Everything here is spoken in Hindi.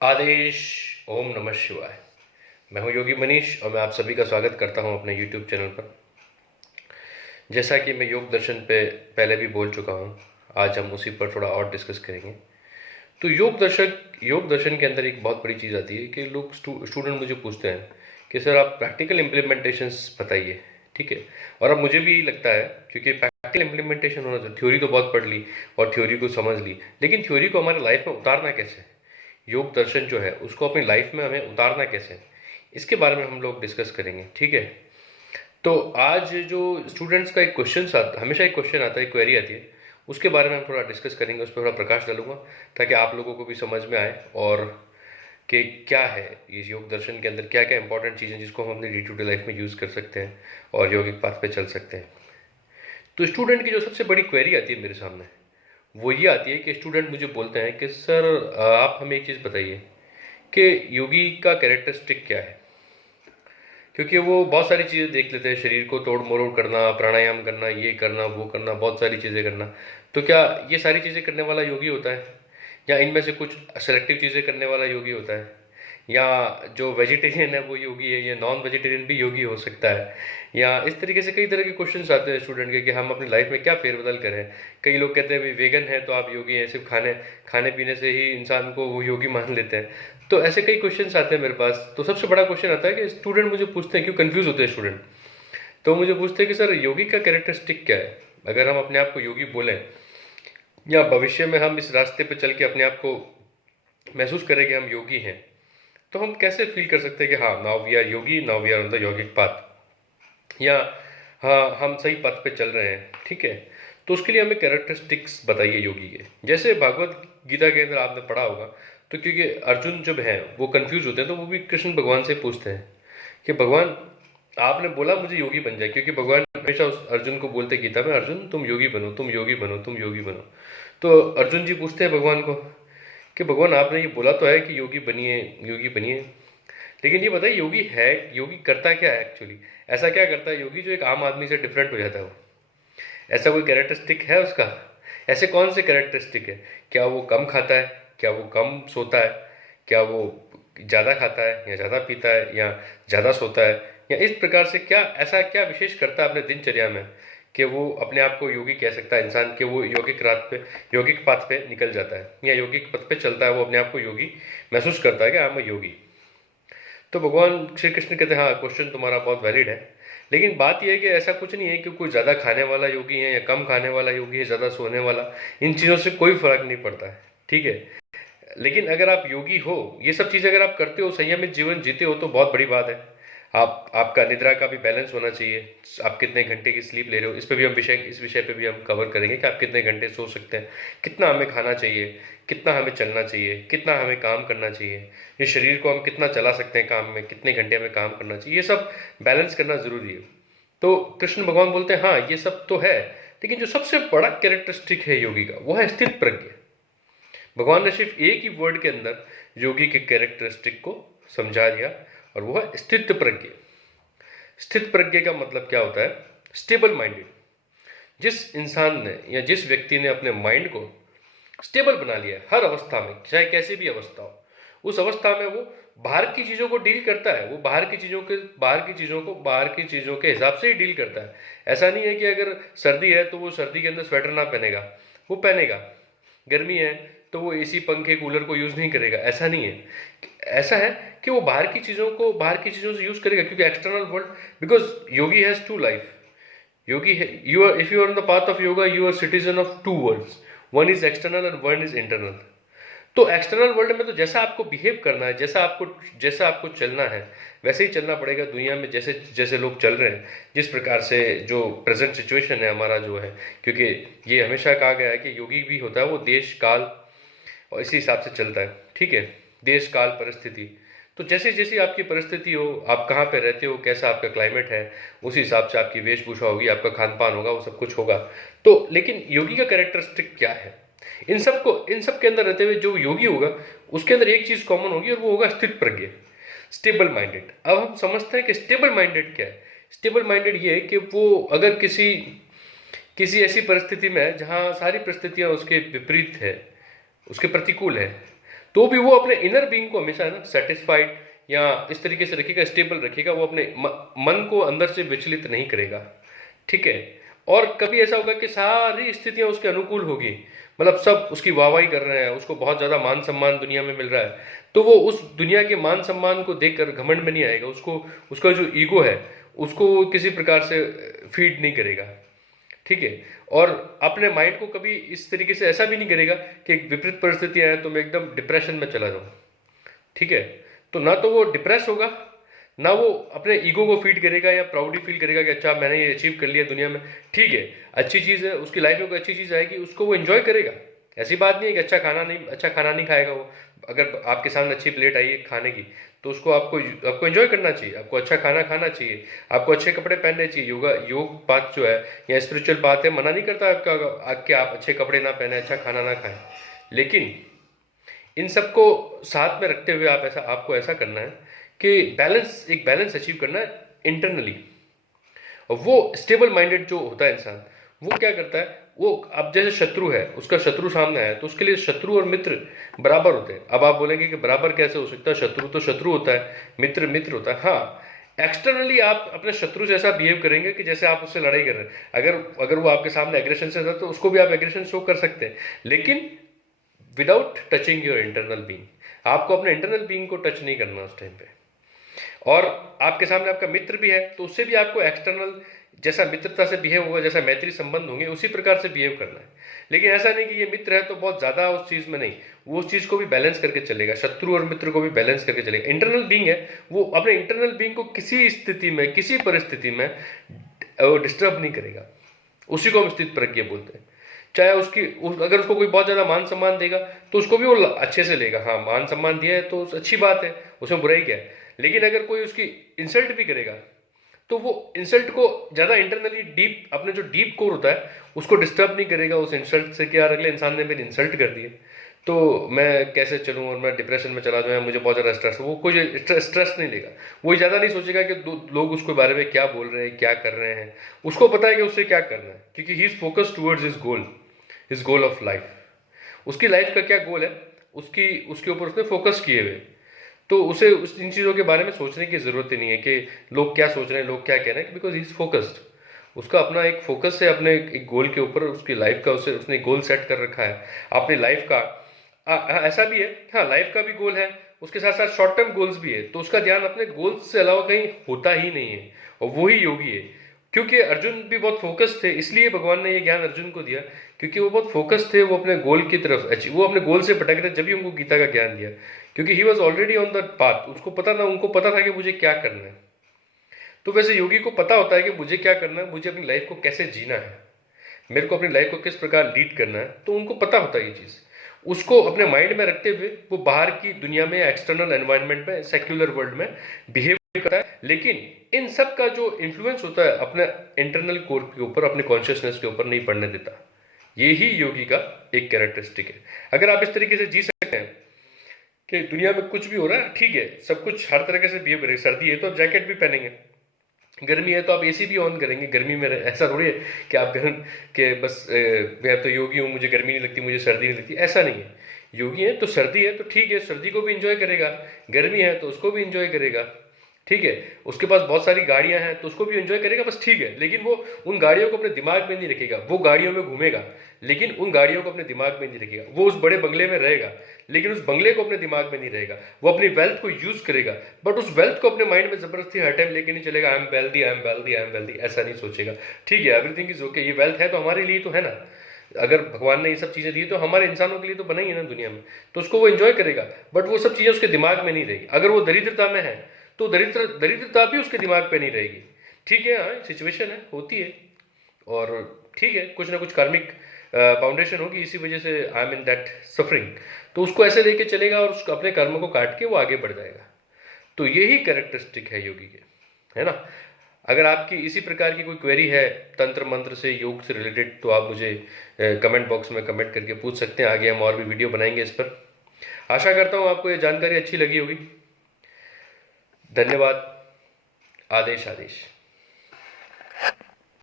आदेश। ओम नमः शिवाय। मैं हूं योगी मनीष और मैं आप सभी का स्वागत करता हूं अपने YouTube चैनल पर। जैसा कि मैं योग दर्शन पे पहले भी बोल चुका हूं, आज हम उसी पर थोड़ा और डिस्कस करेंगे। तो योग दर्शन के अंदर एक बहुत बड़ी चीज़ आती है कि लोग स्टूडेंट मुझे पूछते हैं कि सर आप प्रैक्टिकल इम्प्लीमेंटेशंस बताइए। ठीक है। और अब मुझे भी यही लगता है, क्योंकि प्रैक्टिकल इम्प्लीमेंटेशन होना चाहिए। थ्योरी तो बहुत पढ़ ली और थ्योरी को समझ ली, लेकिन थ्योरी को हमारे लाइफ में उतारना कैसे, योग दर्शन जो है उसको अपनी लाइफ में हमें उतारना कैसे, इसके बारे में हम लोग डिस्कस करेंगे। ठीक है। तो आज जो स्टूडेंट्स का एक क्वेश्चन आता, हमेशा एक क्वेश्चन आता है, एक क्वेरी आती है, उसके बारे में हम थोड़ा डिस्कस करेंगे, उस पर थोड़ा प्रकाश डालूंगा ताकि आप लोगों को भी समझ में आए और कि क्या है इस योग दर्शन के अंदर, क्या क्या इंपॉर्टेंट चीज़ें जिसको हम अपनी डे टू डे लाइफ में यूज़ कर सकते हैं और यौगिक पाथ पे चल सकते हैं। तो स्टूडेंट की जो सबसे बड़ी क्वेरी आती है मेरे सामने, वो ये आती है कि स्टूडेंट मुझे बोलते हैं कि सर आप हमें एक चीज़ बताइए कि योगी का कैरेक्टरिस्टिक क्या है। क्योंकि वो बहुत सारी चीज़ें देख लेते हैं, शरीर को तोड़ मरोड़ करना, प्राणायाम करना, ये करना, वो करना, बहुत सारी चीज़ें करना। तो क्या ये सारी चीज़ें करने वाला योगी होता है, या इनमें से कुछ सेलेक्टिव चीज़ें करने वाला योगी होता है, या जो वेजिटेरियन है वो योगी है, या नॉन वेजिटेरियन भी योगी हो सकता है, या इस तरीके से कई तरह के क्वेश्चंस आते हैं स्टूडेंट के कि हम अपनी लाइफ में क्या फेरबदल करें। कई लोग कहते हैं भाई वेगन है तो आप योगी हैं, सिर्फ खाने खाने पीने से ही इंसान को वो योगी मान लेते हैं। तो ऐसे कई क्वेश्चंस आते हैं मेरे पास। तो सबसे बड़ा क्वेश्चन आता है कि स्टूडेंट मुझे पूछते हैं, क्यों कंफ्यूज होते हैं स्टूडेंट, तो मुझे पूछते हैं कि सर योगी का कैरेक्टरिस्टिक क्या है। अगर हम अपने आप को योगी बोलें, या भविष्य में हम इस रास्ते पर चल के अपने आप को महसूस करें कि हम योगी हैं, तो हम कैसे फील कर सकते हैं कि हाँ now we are yogi, now we are on the yogic path, या हाँ हम सही पथ पे चल रहे हैं। ठीक है। तो उसके लिए हमें कैरेक्टरिस्टिक्स बताइए योगी के। जैसे भागवत गीता के अंदर आपने पढ़ा होगा, तो क्योंकि अर्जुन जब हैं वो कंफ्यूज होते हैं, तो वो भी कृष्ण भगवान से पूछते हैं कि भगवान आपने बोला मुझे योगी बन जाए, क्योंकि भगवान हमेशा उस अर्जुन को बोलते गीता में, अर्जुन तुम योगी बनो, तुम योगी बनो, तुम योगी बनो। तो अर्जुन जी पूछते हैं भगवान को कि भगवान आपने ये बोला तो है कि योगी बनिए, योगी बनिए, लेकिन ये बताइए योगी है, योगी करता क्या है एक्चुअली, ऐसा क्या करता है योगी जो एक आम आदमी से डिफरेंट हो जाता है वो, ऐसा कोई कैरेक्टरिस्टिक है उसका। ऐसे कौन से कैरेक्टरिस्टिक है, क्या वो कम खाता है, क्या वो कम सोता है, क्या वो ज़्यादा खाता है या ज़्यादा पीता है या ज़्यादा सोता है, या इस प्रकार से क्या ऐसा क्या विशेष करता है अपने दिनचर्या में कि वो अपने आप को योगी कह सकता है इंसान, कि वो यौगिक रात पे यौगिक पथ पे निकल जाता है या यौगिक पथ पे चलता है, वो अपने आप को योगी महसूस करता है कि हाँ मैं योगी। तो भगवान श्री कृष्ण कहते हैं हाँ क्वेश्चन तुम्हारा बहुत वैलिड है, लेकिन बात यह है कि ऐसा कुछ नहीं है कि कोई ज़्यादा खाने वाला योगी है या कम खाने वाला योगी है, ज़्यादा सोने वाला, इन चीज़ों से कोई फर्क नहीं पड़ता है। ठीक है। लेकिन अगर आप योगी हो, ये सब चीज़ अगर आप करते हो, संयमित जीवन जीते हो, तो बहुत बड़ी बात है। आपका निद्रा का भी बैलेंस होना चाहिए, आप कितने घंटे की स्लीप ले रहे हो, इस विषय पे भी हम कवर करेंगे कि आप कितने घंटे सो सकते हैं, कितना हमें खाना चाहिए, कितना हमें चलना चाहिए, कितना हमें काम करना चाहिए, ये शरीर को हम कितना चला सकते हैं काम में, कितने घंटे हमें काम करना चाहिए, ये सब बैलेंस करना ज़रूरी है। तो कृष्ण भगवान बोलते हैं हाँ ये सब तो है, लेकिन जो सबसे बड़ा कैरेक्टरिस्टिक है योगी का वो है स्थित प्रज्ञ। भगवान ने सिर्फ एक ही वर्ड के अंदर योगी के कैरेक्टरिस्टिक को समझा दिया, और वो है स्थित प्रज्ञ। स्थित प्रज्ञ का मतलब क्या होता है, स्टेबल माइंडेड। जिस इंसान ने या जिस व्यक्ति ने अपने माइंड को स्टेबल बना लिया है हर अवस्था में, चाहे कैसी भी अवस्था हो, उस अवस्था में वो बाहर की चीज़ों को डील करता है, वो बाहर की चीज़ों के हिसाब से ही डील करता है। ऐसा नहीं है कि अगर सर्दी है तो वो सर्दी के अंदर स्वेटर ना पहनेगा, वो पहनेगा। गर्मी है तो वो एसी पंखे कूलर को यूज़ नहीं करेगा, ऐसा नहीं है। ऐसा है कि वो बाहर की चीज़ों से यूज़ करेगा, क्योंकि external world, because yogi has two life. Yogi है, you are if you are in the path of yoga you are citizen of two worlds, one is external and one is internal. तो एक्सटर्नल वर्ल्ड में तो जैसा आपको बिहेव करना है, जैसा आपको चलना है, वैसे ही चलना पड़ेगा दुनिया में, जैसे जैसे लोग चल रहे हैं, जिस प्रकार से जो प्रेजेंट सिचुएशन है हमारा जो है, क्योंकि ये हमेशा कहा गया है कि योगी भी होता है वो देश काल और इसी हिसाब से चलता है। ठीक है। देश काल परिस्थिति, तो जैसे जैसी आपकी परिस्थिति हो, आप कहाँ पे रहते हो, कैसा आपका क्लाइमेट है, उसी हिसाब से आपकी वेशभूषा होगी, आपका खान पान होगा, वो सब कुछ होगा। तो लेकिन योगी का कैरेक्टरिस्टिक क्या है, इन सब के अंदर रहते हुए जो योगी होगा उसके अंदर एक चीज़ कॉमन होगी, और वो होगा स्थित प्रज्ञ, स्टेबल माइंडेड। अब हम समझते हैं कि स्टेबल माइंडेड क्या है। स्टेबल माइंडेड ये है कि वो अगर किसी किसी ऐसी परिस्थिति में है जहाँ सारी परिस्थितियाँ उसके विपरीत है, उसके प्रतिकूल है, तो भी वो अपने इनर बीइंग को हमेशा है ना सेटिस्फाइड या इस तरीके से रखेगा, स्टेबल रखेगा, वो अपने मन को अंदर से विचलित नहीं करेगा, ठीक है। और कभी ऐसा होगा कि सारी स्थितियां उसके अनुकूल होगी, मतलब सब उसकी वाहवाही कर रहे हैं, उसको बहुत ज़्यादा मान सम्मान दुनिया में मिल रहा है, तो वो उस दुनिया के मान सम्मान को देखकर घमंड में नहीं आएगा, उसको उसका जो ईगो है उसको वो किसी प्रकार से फीड नहीं करेगा, ठीक है। और अपने माइंड को कभी इस तरीके से ऐसा भी नहीं करेगा कि विपरीत परिस्थितियां हैं तो मैं एकदम डिप्रेशन में चला जाऊं, ठीक है। तो ना तो वो डिप्रेस होगा, ना वो अपने ईगो को फीड करेगा या प्राउडी फील करेगा कि अच्छा मैंने ये अचीव कर लिया दुनिया में, ठीक है, अच्छी चीज़ है, उसकी लाइफ में कोई अच्छी चीज़ आएगी उसको वो एंजॉय करेगा। ऐसी बात नहीं है कि अच्छा खाना नहीं खाएगा वो। अगर आपके सामने अच्छी प्लेट आई है खाने की तो उसको आपको आपको एंजॉय करना चाहिए, आपको अच्छा खाना खाना चाहिए, आपको अच्छे कपड़े पहनने चाहिए। योग बात जो है या स्पिरिचुअल बात है, मना नहीं करता आपका कि आप अच्छे कपड़े ना पहने, अच्छा खाना ना खाएं, लेकिन इन सबको साथ में रखते हुए आपको ऐसा करना है कि एक बैलेंस अचीव करना है इंटरनली। और वो स्टेबल माइंडेड जो होता है इंसान, वो क्या करता है, वो अब जैसे शत्रु है, उसका शत्रु सामने आया तो उसके लिए शत्रु और मित्र बराबर होते हैं। अब आप बोलेंगे कि बराबर कैसे हो सकता है, शत्रु तो शत्रु होता है, मित्र मित्र होता है। हाँ, एक्सटर्नली आप अपने शत्रु जैसा बिहेव करेंगे कि जैसे आप उससे लड़ाई कर रहे हैं, अगर वो आपके सामने एग्रेशन से था तो उसको भी आप एग्रेशन शो कर सकते हैं, लेकिन without touching your internal being. आपको अपने इंटरनल बीइंग को टच नहीं करना उस टाइम पे। और आपके सामने आपका मित्र भी है तो उससे भी आपको एक्सटर्नल जैसा मित्रता से बिहेव होगा, जैसा मैत्री संबंध होंगे उसी प्रकार से बिहेव करना है। लेकिन ऐसा नहीं कि ये मित्र है तो बहुत ज़्यादा उस चीज़ में नहीं, वो उस चीज़ को भी बैलेंस करके चलेगा, शत्रु और मित्र को भी बैलेंस करके चलेगा। इंटरनल बीइंग है, वो अपने इंटरनल बीइंग को किसी स्थिति में किसी परिस्थिति में वो डिस्टर्ब नहीं करेगा, उसी को हम स्थित प्रज्ञ बोलते हैं। चाहे अगर उसको कोई बहुत ज़्यादा मान सम्मान देगा तो उसको भी वो अच्छे से लेगा, हाँ मान सम्मान दिया है तो अच्छी बात है, उसमें बुराई क्या है। लेकिन अगर कोई उसकी इंसल्ट भी करेगा तो वो इंसल्ट को ज़्यादा इंटरनली डीप, अपने जो डीप कोर होता है उसको डिस्टर्ब नहीं करेगा उस इंसल्ट से कि यार अगले इंसान ने मेरी इंसल्ट कर दी है तो मैं कैसे चलूँ और मैं डिप्रेशन में चला जाऊँ, मुझे बहुत ज़्यादा स्ट्रेस, वो कोई स्ट्रेस नहीं लेगा। वो ज़्यादा नहीं सोचेगा कि लोग उसके बारे में क्या बोल रहे हैं, क्या कर रहे हैं। उसको पता है कि उससे क्या करना है, क्योंकि he is focused towards his goal of life. उसकी लाइफ का क्या गोल है, उसके ऊपर उसने फोकस किए हुए, तो उसे इन चीज़ों के बारे में सोचने की ज़रूरत ही नहीं है कि लोग क्या सोच रहे हैं, लोग क्या कह रहे हैं, बिकॉज ही इज़ फोकस्ड। उसका अपना एक फोकस है अपने एक गोल के ऊपर, उसकी लाइफ का उसने गोल सेट कर रखा है अपनी लाइफ का। ऐसा भी है, हाँ लाइफ का भी गोल है, उसके साथ साथ शॉर्ट टर्म गोल्स भी है, तो उसका ध्यान अपने गोल्स से अलावा कहीं होता ही नहीं है, और वो ही योगी है। क्योंकि अर्जुन भी बहुत फोकस थे, इसलिए भगवान ने ये ज्ञान अर्जुन को दिया, क्योंकि वो बहुत फोकस थे, वो अपने गोल की तरफ वो अपने गोल से भटक रहे, जब भी उनको गीता का ज्ञान दिया, क्योंकि he was already on the path. उनको पता था कि मुझे क्या करना है। तो वैसे योगी को पता होता है कि मुझे क्या करना है, मुझे अपनी लाइफ को कैसे जीना है, मेरे को अपनी लाइफ को किस प्रकार लीड करना है, तो उनको पता होता है ये चीज़। उसको अपने माइंड में रखते हुए वो बाहर की दुनिया में, एक्सटर्नल एनवायरनमेंट में, सेक्युलर वर्ल्ड में बिहेव करता है, लेकिन इन सब का जो इन्फ्लुएंस होता है अपने इंटरनल कोर के ऊपर, अपने कॉन्शियसनेस के ऊपर नहीं पड़ने देता। ये ही योगी का एक कैरेक्टरिस्टिक है। अगर आप इस तरीके से जी सकते हैं कि दुनिया में कुछ भी हो रहा है, ठीक है, सब कुछ हर तरीके से बिहेव करेंगे, सर्दी है तो आप जैकेट भी पहनेंगे, गर्मी है तो आप एसी भी ऑन करेंगे। गर्मी में ऐसा थोड़ी है कि आप गर्म के बस मैं तो योगी हूँ, मुझे गर्मी नहीं लगती, मुझे सर्दी नहीं लगती, ऐसा नहीं है। योगी है तो सर्दी है तो ठीक है, सर्दी को भी इंजॉय करेगा, गर्मी है तो उसको भी इंजॉय करेगा, ठीक है। उसके पास बहुत सारी गाड़ियां हैं तो उसको भी एंजॉय करेगा, बस ठीक है। लेकिन वो उन गाड़ियों को अपने दिमाग में नहीं रखेगा, वो गाड़ियों में घूमेगा लेकिन उन गाड़ियों को अपने दिमाग में नहीं रखेगा। वो उस बड़े बंगले में रहेगा लेकिन उस बंगले को अपने दिमाग में नहीं रहेगा। वो अपनी वेल्थ को यूज करेगा बट उस वेल्थ को अपने माइंड में जबरदस्ती हर टाइम लेके नहीं चलेगा। I am wealthy, I am wealthy, I am wealthy, ऐसा नहीं सोचेगा। ठीक है, एवरीथिंग इज ओके, ये वेल्थ है तो हमारे लिए तो है ना। अगर भगवान ने ये सब चीज़ें दी तो हमारे इंसानों के लिए तो बना ही है ना दुनिया में, तो उसको वो एंजॉय करेगा बट वो सब चीज़ें उसके दिमाग में नहीं रहेगी। अगर वो दरिद्रता में है तो दरिद्रता भी उसके दिमाग पे नहीं रहेगी। ठीक है, हाँ सिचुएशन है, होती है, और ठीक है, कुछ ना कुछ कार्मिक फाउंडेशन होगी, इसी वजह से I am in that suffering, तो उसको ऐसे लेके चलेगा और उसको अपने कर्म को काट के वो आगे बढ़ जाएगा। तो यही कैरेक्टरिस्टिक है योगी के, है ना। अगर आपकी इसी प्रकार की कोई क्वेरी है तंत्र मंत्र से, योग से रिलेटेड, तो आप मुझे कमेंट बॉक्स में कमेंट करके पूछ सकते हैं। आगे हम और भी वीडियो बनाएंगे इस पर। आशा करता हूँ आपको ये जानकारी अच्छी लगी होगी। धन्यवाद। आदेश आदेश।